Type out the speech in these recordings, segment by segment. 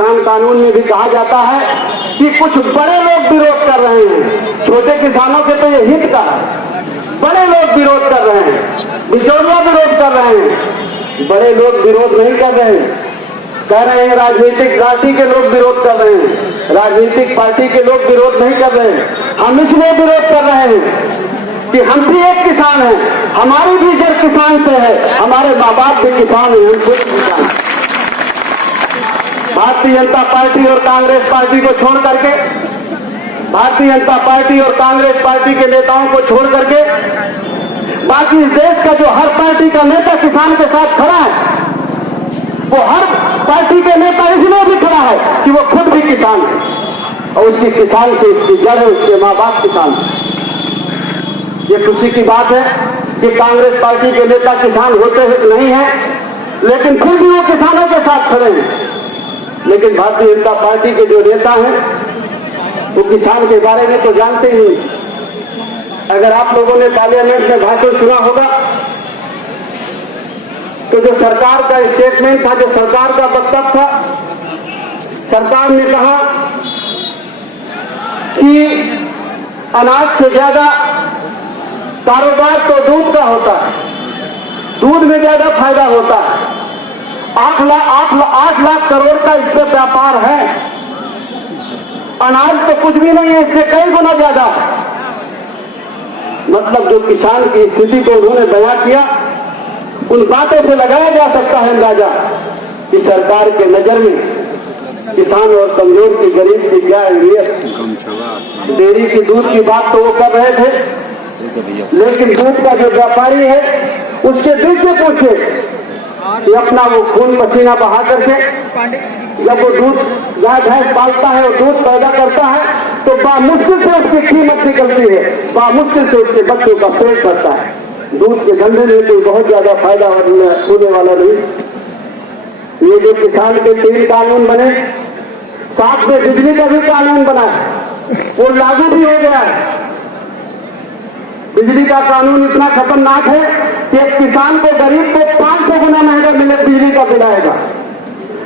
किसान कानून में भी कहा जाता है कि कुछ बड़े लोग विरोध कर रहे हैं। छोटे किसानों के तो ये हित का है, बड़े लोग विरोध कर रहे हैं, बिचौलिया विरोध कर रहे हैं। बड़े लोग विरोध नहीं कर रहे हैं, कह रहे हैं राजनीतिक पार्टी के लोग विरोध कर रहे हैं। राजनीतिक पार्टी के लोग विरोध नहीं कर रहे हैं। हम इसलिए विरोध कर रहे हैं कि हम भी एक किसान हैं, हमारी भी जड़ किसान से है, हमारे माँ बाप भी किसान हैं, हम खुद किसान हैं। भारतीय जनता पार्टी और कांग्रेस पार्टी को छोड़ करके, भारतीय जनता पार्टी और कांग्रेस पार्टी के नेताओं को छोड़ करके बाकी इस देश का जो हर पार्टी का नेता किसान के साथ खड़ा है, वो हर पार्टी के नेता इसलिए भी खड़ा है कि वो खुद भी किसान है और उसकी किसान से उसकी जड़ है, उसके माँ बाप किसान है। ये खुशी की बात है कि कांग्रेस पार्टी के नेता किसान होते हुए नहीं है, लेकिन फिर भी वो किसानों के साथ खड़े हैं। लेकिन भारतीय जनता पार्टी के जो नेता हैं वो किसान के बारे में तो जानते ही नहीं। अगर आप लोगों ने पार्लियामेंट में भाषण सुना होगा तो जो सरकार का स्टेटमेंट था, जो सरकार का वक्तव्य था, सरकार ने कहा कि अनाज से ज्यादा कारोबार तो दूध का होता है, दूध में ज्यादा फायदा होता है। 8 लाख करोड़ का इससे व्यापार है। अनाज तो कुछ भी नहीं है, इससे कई गुना ज्यादा है। मतलब जो किसान की स्थिति को उन्होंने बयां किया, उन बातों से लगाया जा सकता है अंदाजा कि सरकार के नजर में किसान और कमजोर की, गरीब की क्या अहमियत। डेयरी की दूध की बात तो वो कर रहे थे, लेकिन दूध का जो व्यापारी है उससे दिल से पूछे कि अपना वो खून पसीना बहा करके जब वो दूध गाय भैंस पालता है और दूध पैदा करता है तो बामुश्किल से उसकी कीमत निकलती है, बामुश्किल से उसके बच्चों का पेट भरता है। दूध के धंधे में कोई बहुत ज्यादा फायदा होने वाला नहीं। ये जो किसान के 3 कानून बने, साथ में बिजली का भी कानून बना है, वो लागू भी हो गया है। बिजली का कानून इतना खतरनाक है कि एक किसान को, गरीब को 500 गुना महंगा मिले बिजली का बिल आएगा।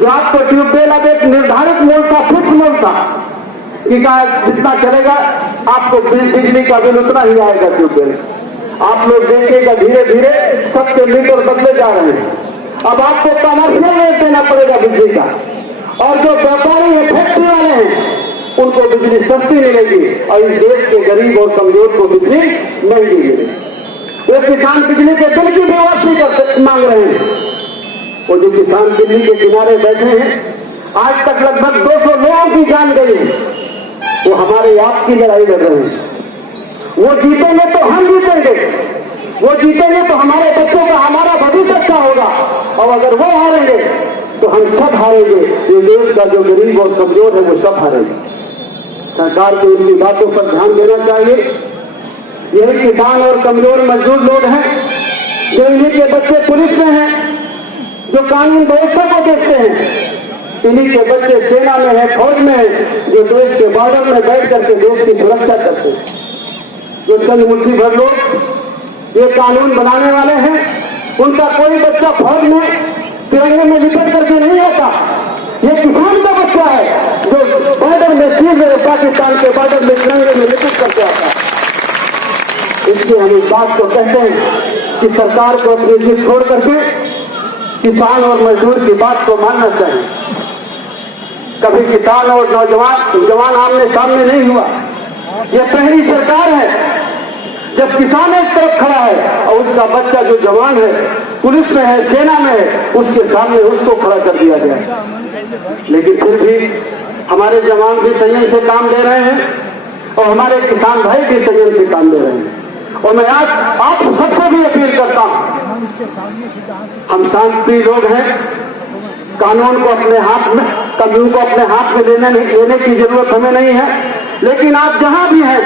जो आपको ट्यूबवेल अब एक निर्धारित मूल्य था, फिक्स मूल्य था कि जितना चलेगा आपको बिजली का बिल उतना ही आएगा ट्यूबवेल। आप लोग देखिएगा धीरे धीरे सबके मीटर बदले जा रहे हैं। अब आपको कमर्शियल रेट देना पड़ेगा बिजली का, और जो व्यापारी है, फैक्ट्री वाले हैं, उनको बिजली सस्ती मिलेगी और इस देश के गरीब और कमजोर को बिजली महंगी मिलेगी। वो किसान बिजली के बिल की व्यवस्था मांग रहे हैं। वो जो किसान दिल्ली के किनारे बैठे हैं, आज तक लगभग 200 लोगों की जान गई है, वो हमारे आपकी लड़ाई लड़ रहे हैं। वो जीतेंगे तो हम जीतेंगे, वो जीतेंगे तो हमारे बच्चों का, हमारा भविष्य अच्छा होगा, और अगर वो हारेंगे तो हम सब हारेंगे। ये देश का जो गरीब और कमजोर है वो सब हारेंगे। सरकार को इनकी बातों पर ध्यान देना चाहिए। यही किसान और कमजोर मजदूर लोग हैं जो इन्हीं के बच्चे पुलिस में हैं, जो कानून व्यवस्था को देखते हैं। इन्हीं के बच्चे सेना में है, फौज में है, जो देश के बॉर्डर में बैठ करके देश की सुरक्षा करते हैं। जो चंद मुट्ठी भर लोग ये कानून बनाने वाले हैं, उनका कोई बच्चा फौज में तिरंगे में लिपट करके नहीं आता। ये किसान का बच्चा है जो बॉर्डर में, सीधे पाकिस्तान के बॉर्डर में तिरंगे में लिपट करके आता है। इसलिए हम इस बात को कहते हैं कि सरकार को अपनी जिद छोड़ करके किसान और मजदूर की बात को मानना चाहिए। कभी किसान और जवान आमने सामने नहीं हुआ। यह पहली सरकार है जब किसान एक तरफ खड़ा है और उसका बच्चा जो जवान है, पुलिस में है, सेना में है, उसके सामने उसको खड़ा कर दिया गया। लेकिन फिर भी हमारे जवान भी संयम से काम ले रहे हैं और हमारे किसान भाई भी संयम से काम ले रहे हैं। और मैं आज आप सबको भी अपील करता हूं, हम शांति लोग हैं, कानून को अपने हाथ में, कानून को अपने हाथ में लेने की जरूरत हमें नहीं है। लेकिन आप जहां भी हैं,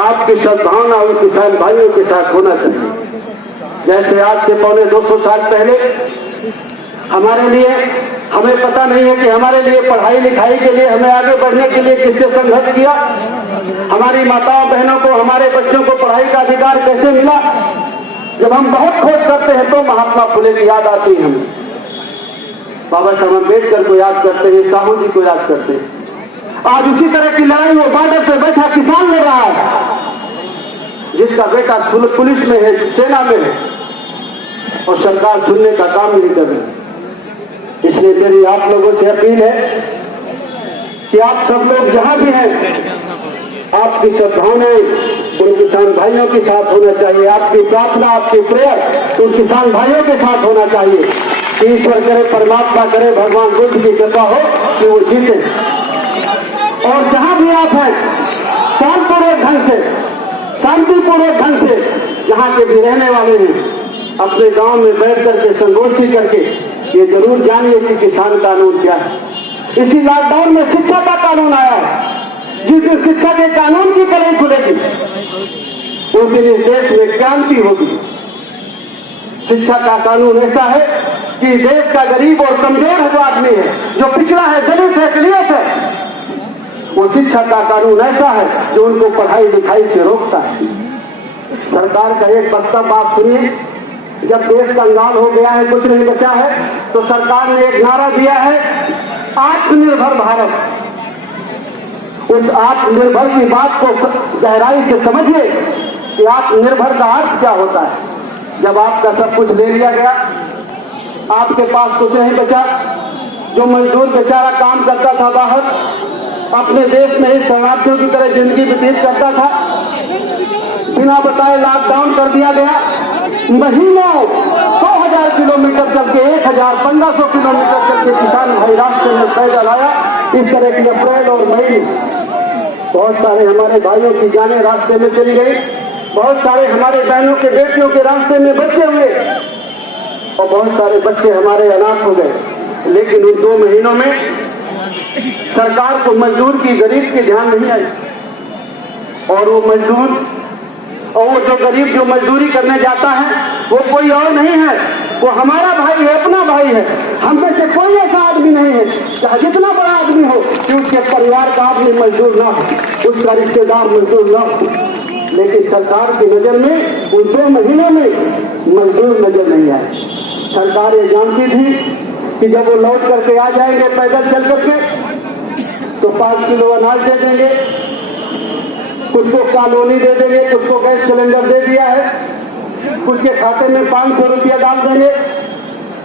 आपकी सद्भावना उन किसान भाइयों के साथ होना चाहिए। जैसे आज से पौने 200 साल पहले हमारे लिए, हमें पता नहीं है कि हमारे लिए पढ़ाई लिखाई के लिए, हमें आगे बढ़ने के लिए किससे संघर्ष किया। हमारी माताओं बहनों को, हमारे बच्चों को पढ़ाई का अधिकार कैसे मिला। जब हम बहुत खोज करते हैं तो महात्मा फुले की याद आती है हमें। बाबा साहब अम्बेडकर को याद करते हैं, साहू जी को याद करते हैं। आज उसी तरह की लड़ाई वो बॉर्डर पे बैठा किसान लड़ रहा है, जिसका बेटा पुलिस में है, सेना में है, और सरकार सुनने का काम नहीं कर रही। इसलिए मेरी आप लोगों से अपील है कि आप सब लोग जहां भी हैं, आपकी सद्भावनाएं उन किसान भाइयों के साथ होना चाहिए, आपकी प्रार्थना, आपकी प्रेयर उन किसान भाइयों के साथ होना चाहिए कि ईश्वर करे, परमात्मा करे, भगवान बुद्ध की कृपा हो कि वो जीते। और जहां भी आप हैं, शांतिपूर्वक ढंग से, शांतिपूर्वक ढंग से जहां के भी रहने वाले हैं, अपने गांव में बैठ करके संगोष्ठी करके ये जरूर जानिए कि किसान कानून क्या है। इसी लॉकडाउन में शिक्षा का कानून आया है, जिस दिन शिक्षा के कानून की कलई खुलेगी उस दिन इस देश में क्रांति होगी। शिक्षा का कानून ऐसा है कि देश का गरीब और कमजोर है जो आदमी है, जो पिछड़ा है, दलित है, दलित है, वो शिक्षा का कानून ऐसा है जो उनको पढ़ाई लिखाई से रोकता है। सरकार का एक प्रस्ताव आप सुनिए, जब देश कंगाल हो गया है, कुछ नहीं बचा है, तो सरकार ने एक नारा दिया है, आत्मनिर्भर भारत। उस आत्मनिर्भर की बात को गहराई से समझिए कि आत्मनिर्भर का अर्थ क्या होता है। जब आपका सब कुछ ले लिया गया, आपके पास कुछ नहीं बचा, जो मजदूर बेचारा काम करता था बाहर, अपने देश में ही शरणार्थियों की तरह जिंदगी व्यतीत करता था, बिना बताए लॉकडाउन कर दिया गया। महीनों 100,000 किलोमीटर चल के 1,1500 किलोमीटर चल के किसान भाई रास्ते में पैदल आया। इस तरह की अप्रैल और मई बहुत सारे हमारे भाइयों की जानें रास्ते में चली गई, बहुत सारे हमारे बहनों के बेटियों के रास्ते में बच्चे हुए और बहुत सारे बच्चे हमारे अनाथ हो गए। लेकिन उन 2 महीनों में सरकार को मजदूर की, गरीब की ध्यान नहीं आई। और वो मजदूर और वो जो गरीब जो मजदूरी करने जाता है वो कोई और नहीं है, वो हमारा भाई है, अपना भाई है। हम में से कोई ऐसा आदमी नहीं है, चाहे जितना बड़ा आदमी हो, कि उसके परिवार का आदमी मजदूर ना हो, उसका रिश्तेदार मजदूर ना हो। लेकिन सरकार की नजर में उन 2 महीनों में मजदूर नजर नहीं आए। सरकार ये जानती थी कि जब वो लौट करके आ जाएंगे पैदल चल करके, तो 5 किलो अनाज दे देंगे, कुछ को कॉलोनी दे देंगे, कुछ को गैस सिलेंडर दे दिया है, कुछ के खाते में 500 रुपया डाल देंगे,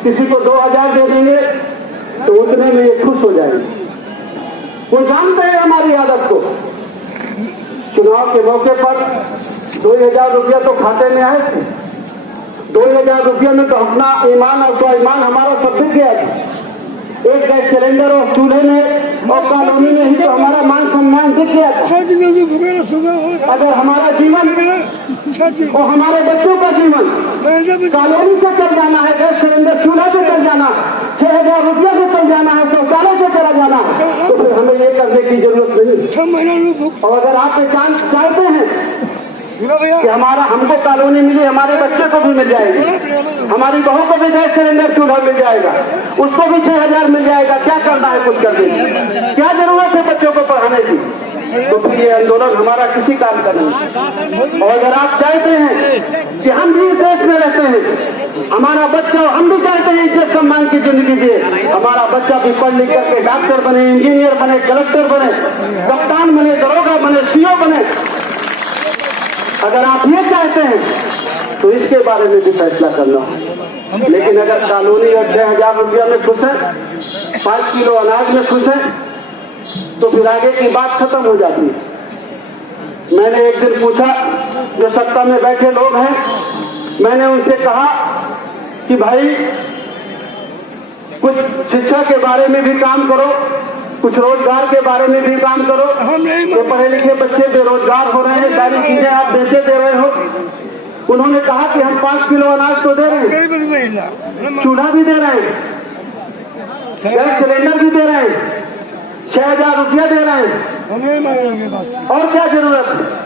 किसी को 2,000 दे देंगे, तो उतने में ये खुश हो जाएंगे। वो जानते हैं हमारी आदत को। चुनाव के मौके पर 2,000 रुपया तो खाते में आए थे, 2,000 रुपये में तो अपना ईमान और स्वाभिमान हमारा सब बिक गया था। एक गैस सिलेंडर और चूल्हे में और कॉलोनी में ही तो हमारा मान सम्मान दिख गया था। अगर हमारा जीवन और हमारे बच्चों का जीवन कॉलोनी से चल जाना है, गैस सिलेंडर चूल्हा से चल जाना, 6,000 रुपये से चल जाना है, शौचालय से चला जाना है, तो फिर हमें ये करने की जरूरत नहीं। और अगर आप ये चाहते हैं कि हमको कॉलोनी मिली, हमारे बच्चे को भी मिल जाएगी, हमारी बहू को भी गैस सिलेंडर चूल्हा मिल जाएगा, उसको भी 6,000 मिल जाएगा, क्या करना है कुछ करने की, क्या जरूरत है बच्चों को पढ़ाने की, तो फिर ये आंदोलन हमारा किसी काम का नहीं। और अगर आप चाहते हैं कि हम भी इस देश में रहते हैं, हमारा बच्चा, हम भी चाहते हैं इज्जत सम्मान की जिंदगी जिए, हमारा बच्चा भी पढ़ लिख करके डॉक्टर बने, इंजीनियर बने, कलेक्टर बने, कप्तान बने, दरोगा बने, सीओ बने, अगर आप ये चाहते हैं तो इसके बारे में भी फैसला करना है। लेकिन अगर कॉलोनी और 6,000 रुपया में खुश है, 5 किलो अनाज में खुश है, तो फिर आगे की बात खत्म हो जाती है। मैंने एक दिन पूछा, जो सत्ता में बैठे लोग हैं, मैंने उनसे कहा कि भाई कुछ शिक्षा के बारे में भी काम करो, कुछ रोजगार के बारे में भी काम करो। ये पढ़े लिखे बच्चे बेरोजगार हो रहे हैं, सारी चीजें आप बेचे दे रहे हो। उन्होंने कहा कि हम 5 किलो अनाज तो दे रहे हैं, चूल्हा भी दे रहे हैं, गैस सिलेंडर भी दे रहे हैं, 6,000 रुपया दे रहे हैं, और क्या जरूरत है।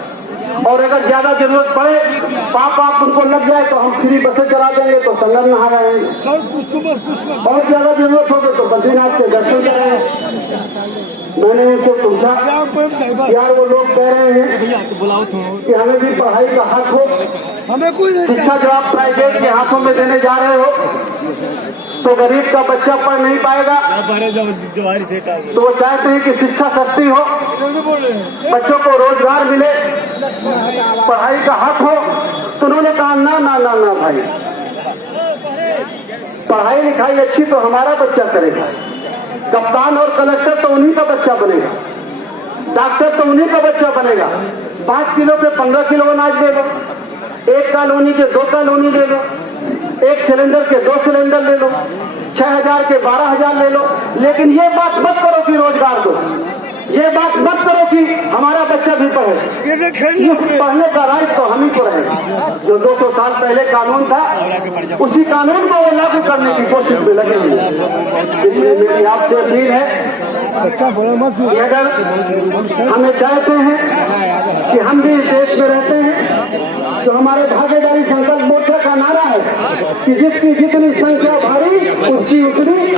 और अगर ज्यादा जरूरत पड़े, पाप उनको लग जाए तो हम फ्री बसें चला देंगे, तो संगम नहा रहेंगे। और ज्यादा जरूरत होगी तो बद्रीनाथ के दर्शन करेंगे। मैंने उनसे पूछा, यार वो लोग कह रहे हैं कि हमें भी पढ़ाई का हक हो, हमें कोई शिक्षा जो आप प्राइवेट के हाथों में देने जा रहे हो, तो गरीब का बच्चा पढ़ नहीं पाएगा। तो वो चाहते हैं कि शिक्षा सस्ती हो, बच्चों को रोजगार मिले, पढ़ाई का हक हो। तो उन्होंने कहा ना ना ना ना भाई, पढ़ाई लिखाई अच्छी तो हमारा बच्चा करेगा, कप्तान और कलेक्टर तो उन्हीं का बच्चा बनेगा, डॉक्टर तो उन्हीं का बच्चा बनेगा। 5 किलो पे 15 किलो अनाज दे दो, 1 कॉलोनी के 2 कॉलोनी दे दो, 1 सिलेंडर के 2 सिलेंडर ले लो, 6,000 के 12,000 ले लो। लेकिन ये बात मत करो कि रोजगार दो, ये बात मत करो कि हमारा बच्चा भी पढ़े। इस पढ़ने का राइट तो हम ही को रहेगा। जो 200 साल पहले कानून था, उसी कानून को वो लागू करने की कोशिश में लगे हुए। इसलिए मेरी आपसे अपील है कि अगर हमें चाहते हैं कि हम भी इस देश में रहते हैं, तो हमारे भागीदारी संकल्प मोर्चा का नारा है कि जिसकी जितनी संख्या भारी उसकी उतनी